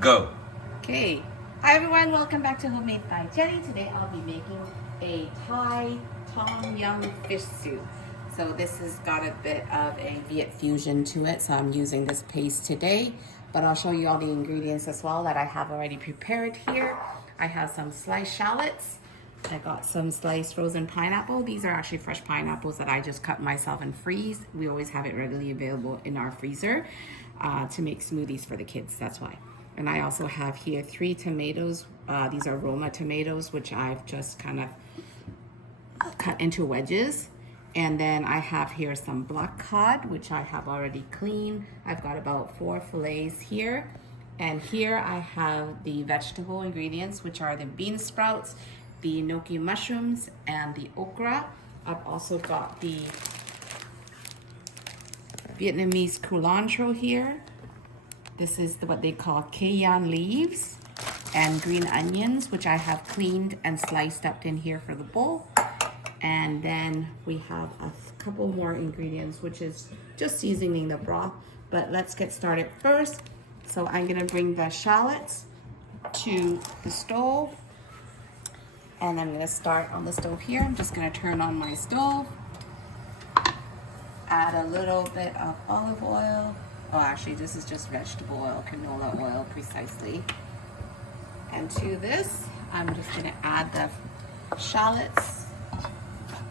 Go. Okay. Hi everyone, welcome back to Homemade by Jenny. Today I'll be making a Thai Tom Yum fish soup. So this has got a bit of a Viet fusion to it, so I'm using this paste today. But I'll show you all the ingredients as well that I have already prepared here. I have some sliced shallots. I got some sliced frozen pineapple. These are actually fresh pineapples that I just cut myself and freeze. We always have it readily available in our freezer to make smoothies for the kids, that's why. And I also have here 3 tomatoes. These are Roma tomatoes, which I've just kind of cut into wedges. And then I have here some black cod, which I have already cleaned. I've got about 4 fillets here. And here I have the vegetable ingredients, which are the bean sprouts, the Enoki mushrooms, and the okra. I've also got the Vietnamese culantro here. This is what they call cayenne leaves and green onions, which I have cleaned and sliced up in here for the bowl. And then we have a couple more ingredients, which is just seasoning the broth. But let's get started first. So I'm gonna bring the shallots to the stove. And I'm gonna start on the stove here. I'm just gonna turn on my stove. Add a little bit of olive oil. Oh, actually, this is just vegetable oil, canola oil, precisely. And to this, I'm just gonna add the shallots.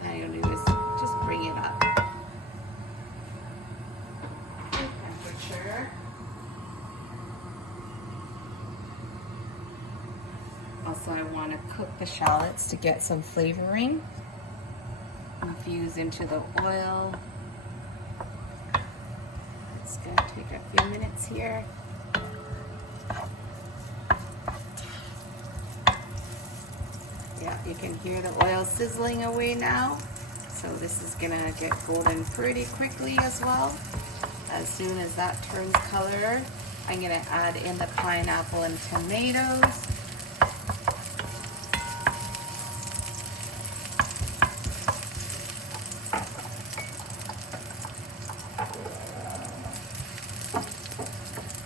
And I'm gonna do is just bring it up. Temperature. Also, I want to cook the shallots to get some flavoring. Infuse into the oil. It's going to take a few minutes here. Yeah, you can hear the oil sizzling away now. So this is going to get golden pretty quickly as well. As soon as that turns color, I'm going to add in the pineapple and tomatoes.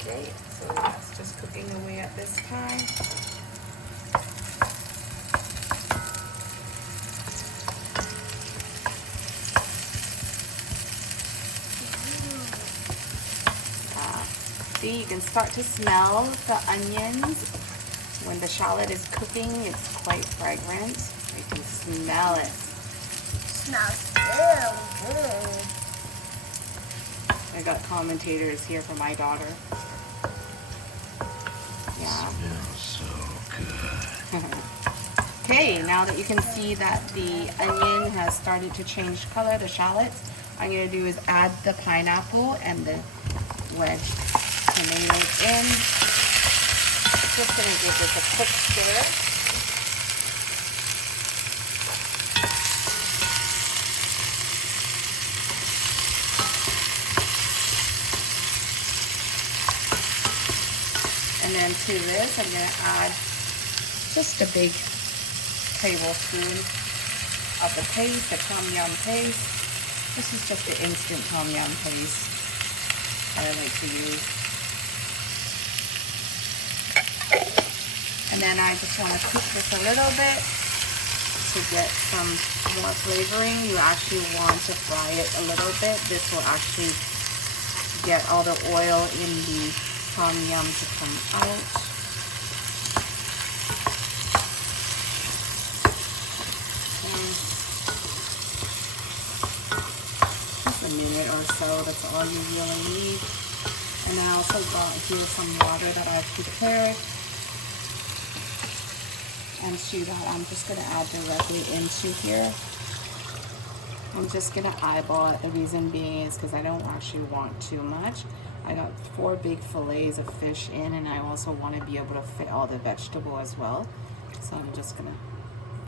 Okay, so that's just cooking away at this time. See, you can start to smell the onions. When the shallot is cooking, it's quite fragrant. You can smell it. Smells really good. I got commentators here for my daughter. Yeah. Smells so good. Okay, now that you can see that the onion has started to change color, the shallots, what I'm gonna do is add the pineapple and the wedged tomatoes in. Just gonna give this a quick stir. And then to this, I'm going to add just a big tablespoon of the paste, the Tom Yum paste. This is just the instant Tom Yum paste that I like to use. And then I just want to cook this a little bit to get some more flavoring. You actually want to fry it a little bit. This will actually get all the oil in the Tom Yum to come out. Just a minute or so, that's all you really need. And I also got here some water that I've prepared. And to that, I'm just gonna add directly into here. I'm just gonna eyeball it. The reason being is because I don't actually want too much. I got 4 big fillets of fish in, and I also want to be able to fit all the vegetable as well. So I'm just gonna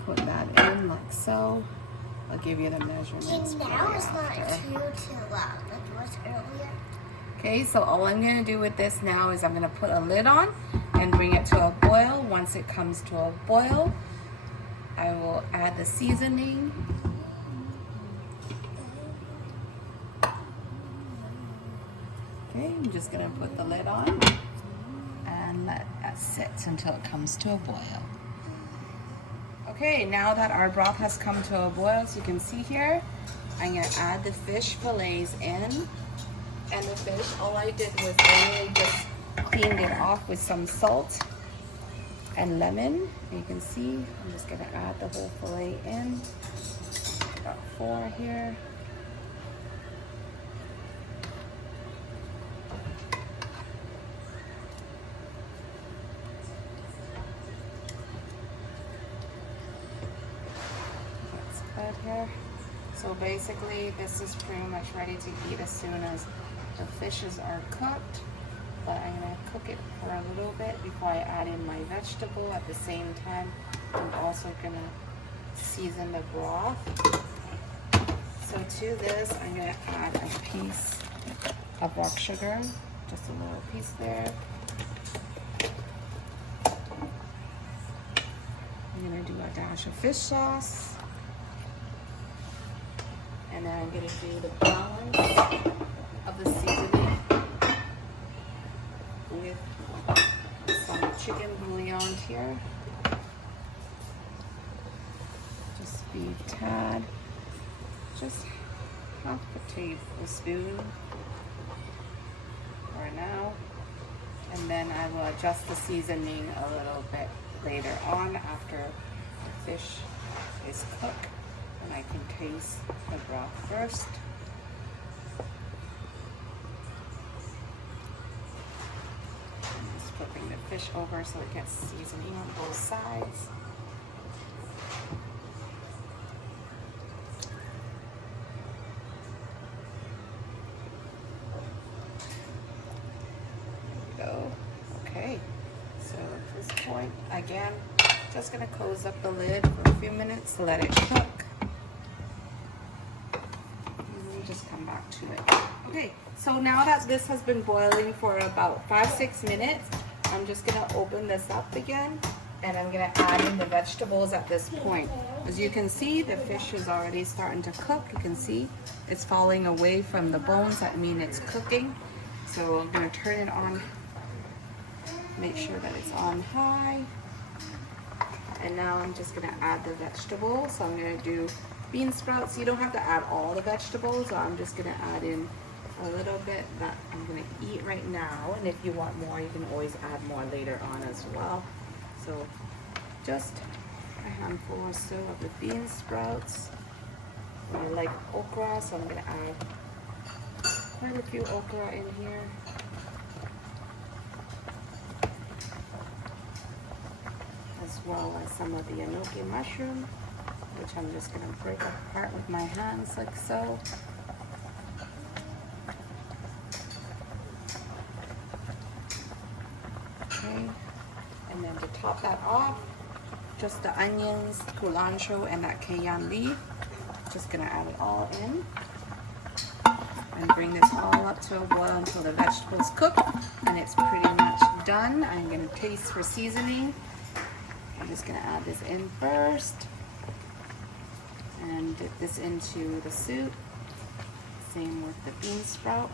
put that in like so. I'll give you the measurements. Now it's not too loud like it was earlier. Okay, so all I'm gonna do with this now is I'm gonna put a lid on and bring it to a boil. Once it comes to a boil, I will add the seasoning. Okay, I'm just gonna put the lid on and let that sits until it comes to a boil. Okay, now that our broth has come to a boil, as you can see here, I'm gonna add the fish fillets in. And the fish, all I did was I really just cleaned it off with some salt and lemon. And you can see, I'm just gonna add the whole fillet in. Got 4 here. That's good here. So basically, this is pretty much ready to eat as soon as the fishes are cooked. But I'm gonna cook it for a little bit before I add in my vegetable. At the same time, I'm also gonna season the broth. So to this, I'm gonna add a piece of rock sugar, just a little piece there. I'm gonna do a dash of fish sauce. And then I'm gonna do the balance of the seasoning with some chicken bouillon here. Just be tad, just half a tablespoon for now. And then I will adjust the seasoning a little bit later on after the fish is cooked. And I can taste the broth first. I'm just flipping the fish over so it gets seasoning on both sides. There we go. Okay, so at this point, again, just gonna close up the lid for a few minutes, let it cook. Just come back to it. Okay, so now that this has been boiling for about 5-6 minutes, I'm just gonna open this up again and I'm gonna add in the vegetables at this point. As you can see, the fish is already starting to cook. You can see it's falling away from the bones. That means it's cooking. So I'm gonna turn it on, make sure that it's on high. And now I'm just gonna add the vegetables. So I'm gonna do bean sprouts. You don't have to add all the vegetables, so I'm just gonna add in a little bit that I'm gonna eat right now. And if you want more, you can always add more later on as well. So just a handful or so of the bean sprouts. I like okra, so I'm gonna add quite a few okra in here. As well as some of the Enoki mushroom, which I'm just going to break apart with my hands like so. Okay, and then to top that off, just the onions, culantro, and that cayenne leaf. Just going to add it all in. And bring this all up to a boil until the vegetables cook. And it's pretty much done. I'm going to taste for seasoning. I'm just going to add this in first. And dip this into the soup. Same with the bean sprout.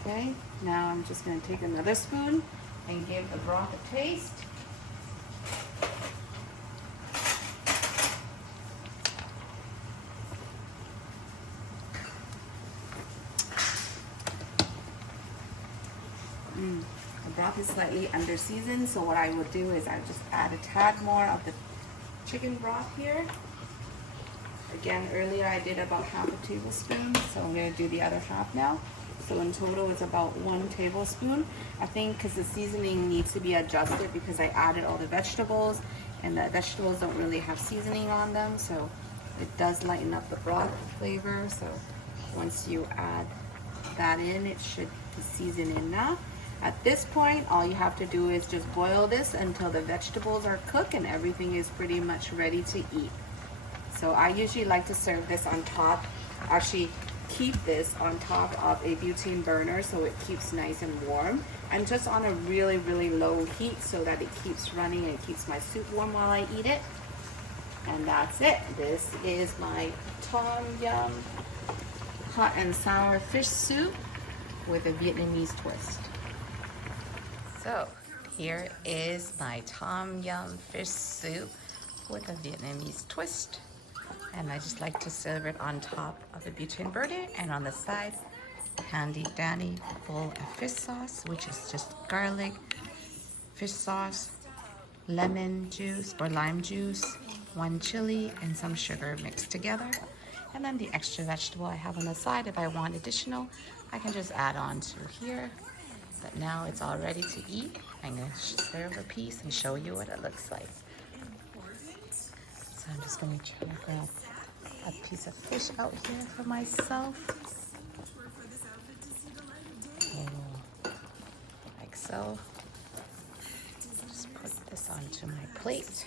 Okay, now I'm just going to take another spoon and give the broth a taste. The broth is slightly under seasoned, so what I would do is I just add a tad more of the chicken broth here. Again, earlier I did about half a tablespoon, so I'm going to do the other half now. So in total it's about 1 tablespoon. I think because the seasoning needs to be adjusted because I added all the vegetables and the vegetables don't really have seasoning on them, so it does lighten up the broth flavor. So once you add that in, it should be seasoned enough. At this point, all you have to do is just boil this until the vegetables are cooked and everything is pretty much ready to eat. So I usually like to serve this on top, actually keep this on top of a butane burner so it keeps nice and warm. I'm just on a really, really low heat so that it keeps running and keeps my soup warm while I eat it. And that's it. This is my tom yum hot and sour fish soup with a Vietnamese twist. So Here is my tom yum fish soup with a Vietnamese twist. And I just like to serve it on top of the butane burner, and on the side, handy dandy bowl of fish sauce, which is just garlic, fish sauce, lemon juice or lime juice, 1 chili, and some sugar mixed together. And then the extra vegetable I have on the side, if I want additional, I can just add on to here. But now it's all ready to eat. I'm going to serve a piece and show you what it looks like. So I'm just going to try to grab a piece of fish out here for myself. Oh, like so. Just put this onto my plate.